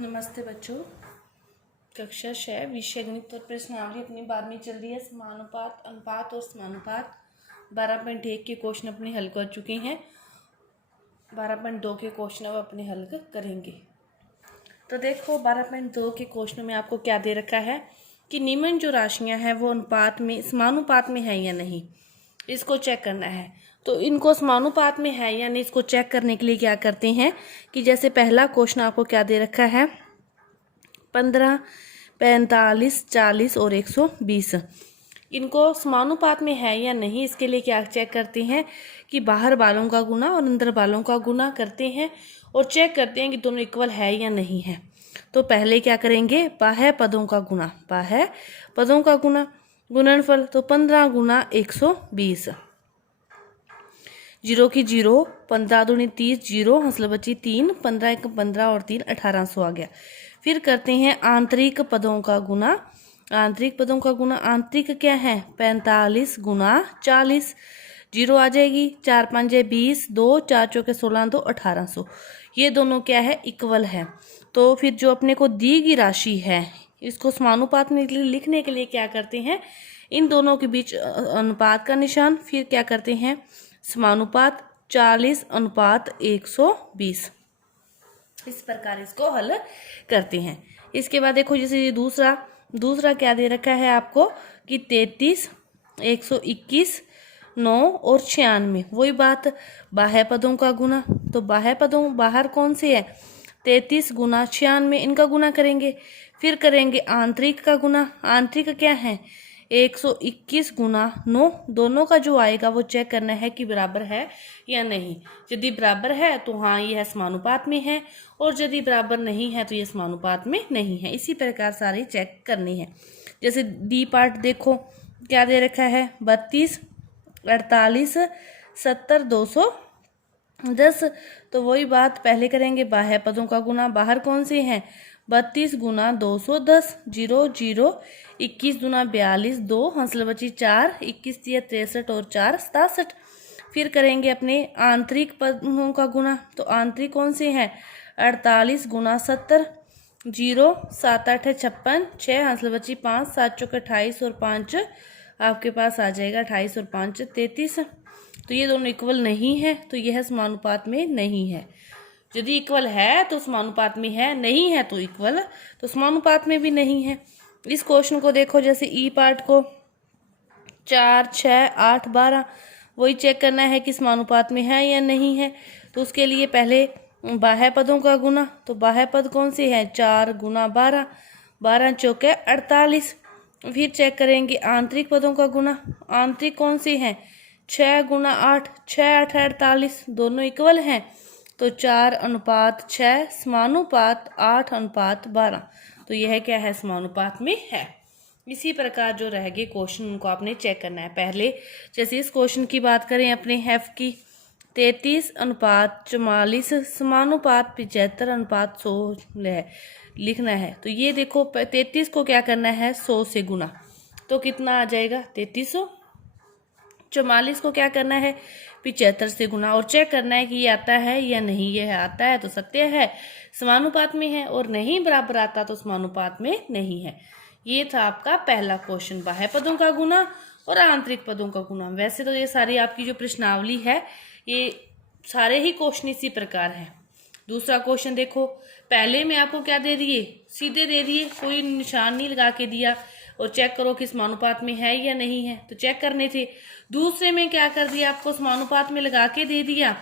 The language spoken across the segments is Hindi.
नमस्ते बच्चों। कक्षा 6 विषय गणित और प्रश्नावली अपनी 12वीं चल रही है। समानुपात, अनुपात और समानुपात 12.1 के क्वेश्चन अपने हल कर चुके हैं। 12.2 के क्वेश्चन अब अपने हल करेंगे। तो देखो 12.2 के क्वेश्चन में आपको क्या दे रखा है कि निम्न जो राशियां हैं वो अनुपात में समानुपात में है या नहीं, इसको चेक करना है। तो इनको समानुपात में है या नहीं इसको चेक करने के लिए क्या करते हैं कि जैसे पहला क्वेश्चन आपको क्या दे रखा है 15, 45, 40 और 120, इनको समानुपात में है या नहीं इसके लिए क्या चेक करते हैं कि बाहर वालों का गुना और अंदर वालों का गुना करते हैं और चेक करते हैं कि दोनों इक्वल है या नहीं है। तो पहले क्या करेंगे, बाह्य पदों का गुना, बाह्य पदों का गुना, गुणनफल। तो 15 गुना 120, 0 की 0, 15 दूनी 30, 0 हंसल बची 3, 15 1 15 और 3 1800 आ गया। फिर करते हैं आंतरिक पदों का गुना, आंतरिक पदों का गुना। आंतरिक क्या है 45 गुना 40, 0 आ जाएगी, 4 5 20, 2 4 चौके 16, 2 1800। ये दोनों क्या है इक्वल है। तो फिर जो अपने को दी गई राशि है इसको समानुपात में लिखने के लिए क्या करते हैं, इन दोनों के बीच अनुपात का निशान, फिर क्या करते हैं समानुपात 40 अनुपात 120, इस प्रकार इसको हल करते हैं। इसके बाद देखो जैसे ये दूसरा क्या दे रखा है आपको कि 33, 121, 9 और 96, वही बात बाह्य पदों का गुना। तो बाह्य पदों बाहर कौन से है 33 गुना 96, इनका गुना करेंगे। फिर करेंगे आंतरिक का गुना, आंतरिक क्या है 121 गुना 9, दोनों का जो आएगा वो चेक करना है कि बराबर है या नहीं। यदि बराबर है तो हाँ यह समानुपात में है, और यदि बराबर नहीं है तो यह समानुपात में नहीं है। इसी प्रकार सारी चेक करनी है। जैसे डी पार्ट देखो क्या दे रखा है 32, 48, 70, 210। तो वही बात पहले करेंगे बाह्य पदों का गुना, बाहर कौन से हैं 32 गुना 210, 0 0, 21 गुना 42, 2 हंसल बची 4, 21 63 और 4 67। फिर करेंगे अपने आंतरिक पदों का गुना। तो आंतरिक कौन से हैं 48 गुना 70, 0 7 8 56, 6 हंसल बची 5, 7 चौके 28 और 5 आपके पास आ जाएगा 28 और 5 33। तो ये दोनों इक्वल नहीं है, तो यह समानुपात में नहीं है। यदि इक्वल है तो समानुपात में है, नहीं है तो इक्वल तो समानुपात में भी नहीं है। इस क्वेश्चन को देखो जैसे ई पार्ट को 4 6 8 12, वही चेक करना है कि समानुपात में है या नहीं है। तो उसके लिए पहले बाह्य पदों का गुना। तो बाह्य पद कौन से हैं 4 गुना 12, 12 चौके 48। फिर चेक करेंगे आंतरिक पदों का गुना, आंतरिक कौन से हैं 6 गुना 8, 6 8 48, दोनों इक्वल हैं। तो 4 अनुपात 6 समानुपात 8 अनुपात 12, तो यह क्या है समानुपात में है। इसी प्रकार जो रह गए क्वेश्चन उनको आपने चेक करना है। पहले जैसे इस क्वेश्चन की बात करें अपने एफ की 33 अनुपात 44 समानुपात 75 अनुपात 100 है लिखना है। तो ये देखो 33 को क्या करना है 100 से गुना, तो कितना आ जाएगा 3300। 44 को क्या करना है 75 से गुना, और चेक करना है कि ये आता है या नहीं। यह आता है तो सत्य है समानुपात में है, और नहीं बराबर आता तो समानुपात में नहीं है। ये था आपका पहला क्वेश्चन, बाह्य पदों का गुना और आंतरिक पदों का गुना। वैसे तो ये सारी आपकी जो प्रश्नावली है ये सारे ही क्वेश्चन इसी प्रकार है। दूसरा क्वेश्चन देखो, पहले में आपको क्या दे दिए सीधे दे दिए, कोई निशान नहीं लगा के दिया और चेक करो कि समानुपात में है या नहीं है, तो चेक करने थे। दूसरे में क्या कर दिया आपको समानुपात में लगा के दे दिया,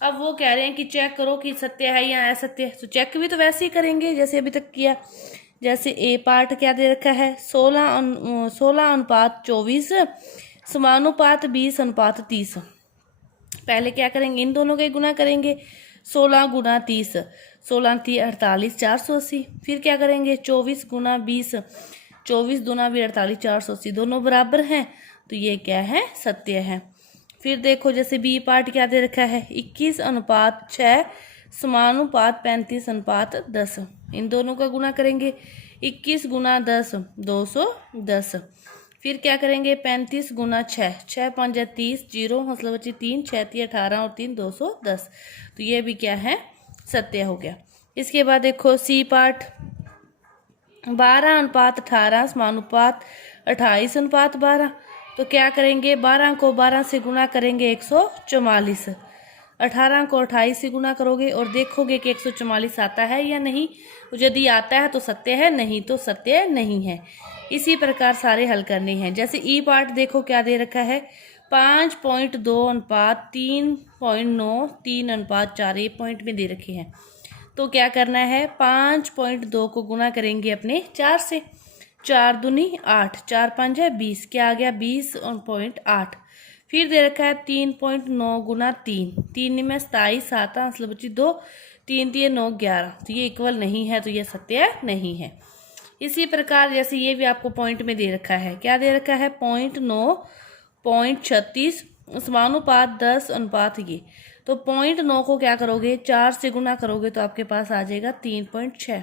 अब वो कह रहे हैं कि चेक करो कि सत्य है या असत्य है। तो चेक भी तो वैसे ही करेंगे जैसे अभी तक किया। जैसे ए पार्ट क्या दे रखा है 16 अनुपात 24 समानुपात 20 अनुपात 30। पहले क्या करेंगे इन दोनों का गुना करेंगे, 16 गुना 30, 16 30 48 480। फिर क्या करेंगे 24 गुना 20, 24 दूना भी 48 480, दोनों बराबर हैं, तो ये क्या है सत्य है। फिर देखो जैसे बी पार्ट क्या दे रखा है 21 अनुपात 6 समानुपात 35 अनुपात 10, इन दोनों का गुना करेंगे 21 गुना 10 210। फिर क्या करेंगे 35 गुना 6, 6 5 30, 0 हौसला बची 3 6 18 और 3 210। तो ये भी क्या है सत्य हो गया। इसके बाद देखो सी पार्ट, 12:18 समानुपात 28:12। तो क्या करेंगे, 12 को 12 से गुणा करेंगे 144, 18 को 28 से गुणा करोगे और देखोगे कि 144 आता है या नहीं। यदि आता है तो सत्य है, नहीं तो सत्य नहीं है। इसी प्रकार सारे हल करने हैं। जैसे ई पार्ट देखो क्या दे रखा है, 5.2:3.9 3:4 ये पॉइंट में दे रखे हैं। तो क्या करना है, 5.2 को गुणा करेंगे अपने 4 से, 4 दूनी 8, 4 5 है 20, क्या आ गया 20.8। फिर दे रखा है 3.9 गुना 3, 3 में 27, 7 मतलब बची 2, 3 3 9 11। तो ये इक्वल नहीं है, तो ये सत्य नहीं है। इसी प्रकार जैसे ये भी आपको पॉइंट में दे रखा है, क्या दे रखा है 0.9.36 समानुपात 10 ये। तो 0.9 को क्या करोगे, 4 से गुना करोगे तो आपके पास आ जाएगा 3.6।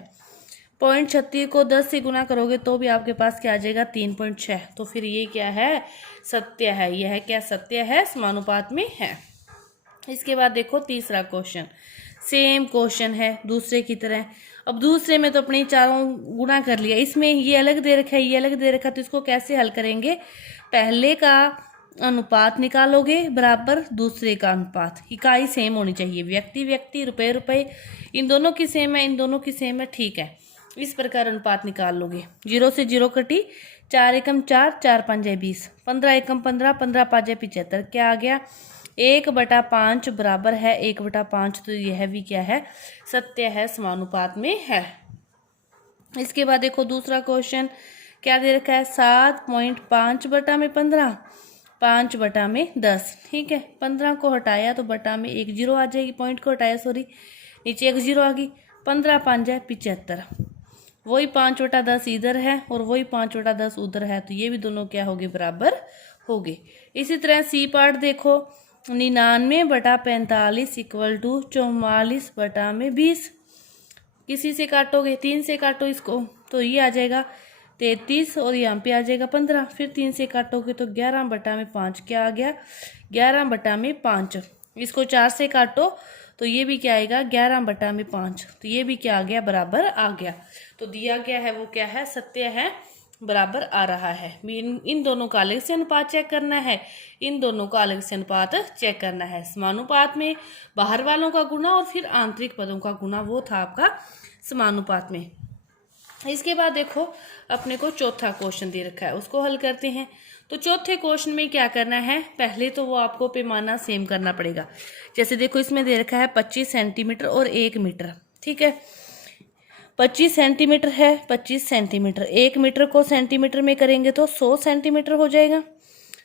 0.36 को 10 से गुना करोगे तो भी आपके पास क्या आ जाएगा 3.6। तो फिर ये क्या है, सत्य है। यह है क्या, सत्य है, समानुपात में है। इसके बाद देखो तीसरा क्वेश्चन, सेम क्वेश्चन है दूसरे की तरह। अब दूसरे में तो अपने चारों गुणा कर लिया, इसमें ये अलग दे रखा है, ये अलग दे रखा है। तो इसको कैसे हल करेंगे, पहले का अनुपात निकालोगे बराबर दूसरे का अनुपात, इकाई सेम होनी चाहिए, व्यक्ति व्यक्ति, रुपए रुपए, इन दोनों की सेम है, इन दोनों की सेम है, ठीक है। इस प्रकार अनुपात निकाल लोगे। 0 से 0 कटी, 4 एकम 4, 4 5 20, 15 एकम 15, 15 5 75। क्या आ गया, 1/5 बराबर है 1/5। तो यह भी क्या है, सत्य है, समानुपात में है। इसके बाद देखो दूसरा क्वेश्चन क्या दे रखा है, 7.5 बटा में 15, 5 बटा में 10। ठीक है, 15 को हटाया तो बटा में 1 0 आ जाएगी, पॉइंट को हटाया सॉरी, नीचे 1 0 आ गई। 15 5 है 75, वही 5/10 इधर है और वही 5/10 उधर है। तो ये भी दोनों क्या होगे, बराबर होगे। इसी तरह सी पार्ट देखो, 99/45 इक्वल टू 44 बटा में 20। किसी से काटोगे, 3 से काटो इसको तो ये आ जाएगा 33 और यहाँ पे आ जाएगा 15। फिर 3 से काटोगे तो 11 बटा में 5, क्या आ गया 11 बटा में 5। इसको 4 से काटो तो ये भी क्या आएगा 11 बटा में 5। तो ये भी क्या आ गया, बराबर आ गया। तो दिया गया है वो क्या है, सत्य है, बराबर आ रहा है। इन दोनों का अलग से अनुपात चेक करना है, इन दोनों का अलग से अनुपात चेक करना है। समानुपात में बाहर वालों का गुना और फिर आंतरिक पदों का गुना, वो था आपका समानुपात में। इसके बाद देखो अपने को चौथा क्वेश्चन दे रखा है, उसको हल करते हैं। तो चौथे क्वेश्चन में क्या करना है, पहले तो वो आपको पैमाना सेम करना पड़ेगा। जैसे देखो इसमें दे रखा है 25 सेंटीमीटर और 1 मीटर। ठीक है, 25 सेंटीमीटर है, 25 सेंटीमीटर, 1 मीटर को सेंटीमीटर में करेंगे तो 100 सेंटीमीटर हो जाएगा।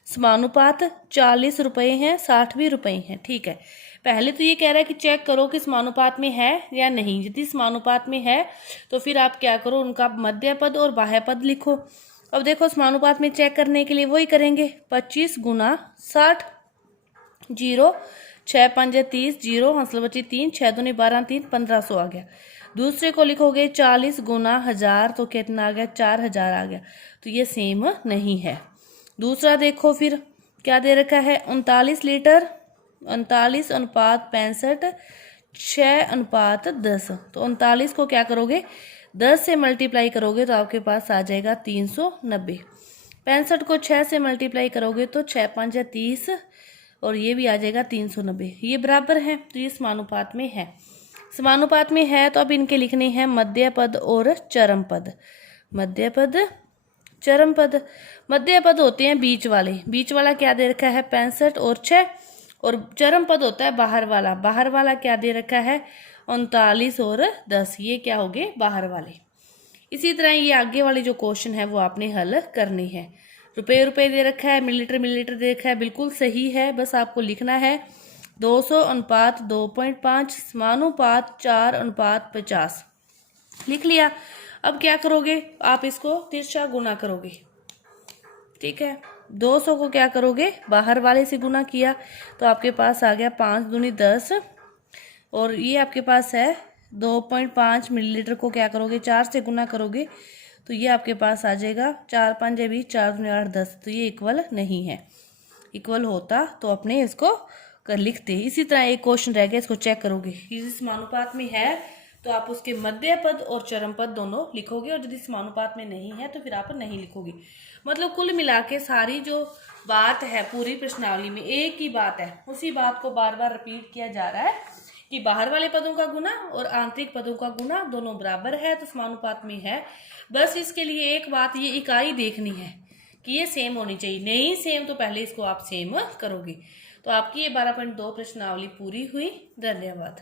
समानुपात 40 रुपये हैं, 60 भी रुपये हैं। ठीक है, पहले तो ये कह रहा है कि चेक करो कि समानुपात में है या नहीं। यदि समानुपात में है तो फिर आप क्या करो, उनका मध्य पद और बाह्य पद लिखो। अब देखो समानुपात में चेक करने के लिए वही करेंगे, 25 गुना 60, 0 6 5 30, 0 हंसल बची 3, 6 दूनी 12, 3 1500 आ गया। दूसरे को लिखोगे 40 गुना 1000 तो कितना आ गया, 4000 आ गया। तो ये सेम नहीं है। दूसरा देखो फिर क्या दे रखा है, 39 लीटर, 39:65, 6:10। तो 39 को क्या करोगे, 10 से मल्टीप्लाई करोगे तो आपके पास आ जाएगा 390। 65 को 6 से मल्टीप्लाई करोगे तो 6 5 30 और ये भी आ जाएगा 390। ये बराबर है, तो ये समानुपात में है। समानुपात में है तो अब इनके लिखने हैं मध्य पद और चरम पद। मध्य पद, चरम पद। मध्य पद होते हैं बीच वाले, बीच वाला क्या दे रखा है 65 और 6, और चरम पद होता है बाहर वाला। बाहर वाला क्या दे रखा है 39 और 10, ये क्या हो गए बाहर वाले। इसी तरह ये आगे वाले जो क्वेश्चन है वो आपने हल करने हैं। रुपए रुपए दे रखा है, मिलीलीटर मिलीलीटर दे रखा है, बिल्कुल सही है, बस आपको लिखना है 200 अनुपात 2.5 समानुपात 4 अनुपात 50। लिख लिया। अब क्या करोगे, आप इसको तिरछा गुना करोगे। ठीक है, 200 को क्या करोगे, बाहर वाले से गुना किया तो आपके पास आ गया 5 दूनी 10, और ये आपके पास है 2.5 मिलीलीटर को क्या करोगे 4 से गुना करोगे तो ये आपके पास आ जाएगा 4 5 20, 4 दूनी 8 10। तो ये इक्वल नहीं है। इक्वल होता तो अपने इसको कर लिखते। इसी तरह एक क्वेश्चन रह गया, इसको चेक करोगे। इस समानुपात में है तो आप उसके मध्य पद और चरम पद दोनों लिखोगे, और यदि समानुपात में नहीं है तो फिर आप नहीं लिखोगे। मतलब कुल मिला के सारी जो बात है पूरी प्रश्नावली में एक ही बात है, उसी बात को बार बार रिपीट किया जा रहा है कि बाहर वाले पदों का गुना और आंतरिक पदों का गुना दोनों बराबर है, तो समानुपात में है। बस इसके लिए एक बात, ये इकाई देखनी है कि ये सेम होनी चाहिए, नहीं सेम तो पहले इसको आप सेम करोगे। तो आपकी ये 12.2 प्रश्नावली पूरी हुई। धन्यवाद।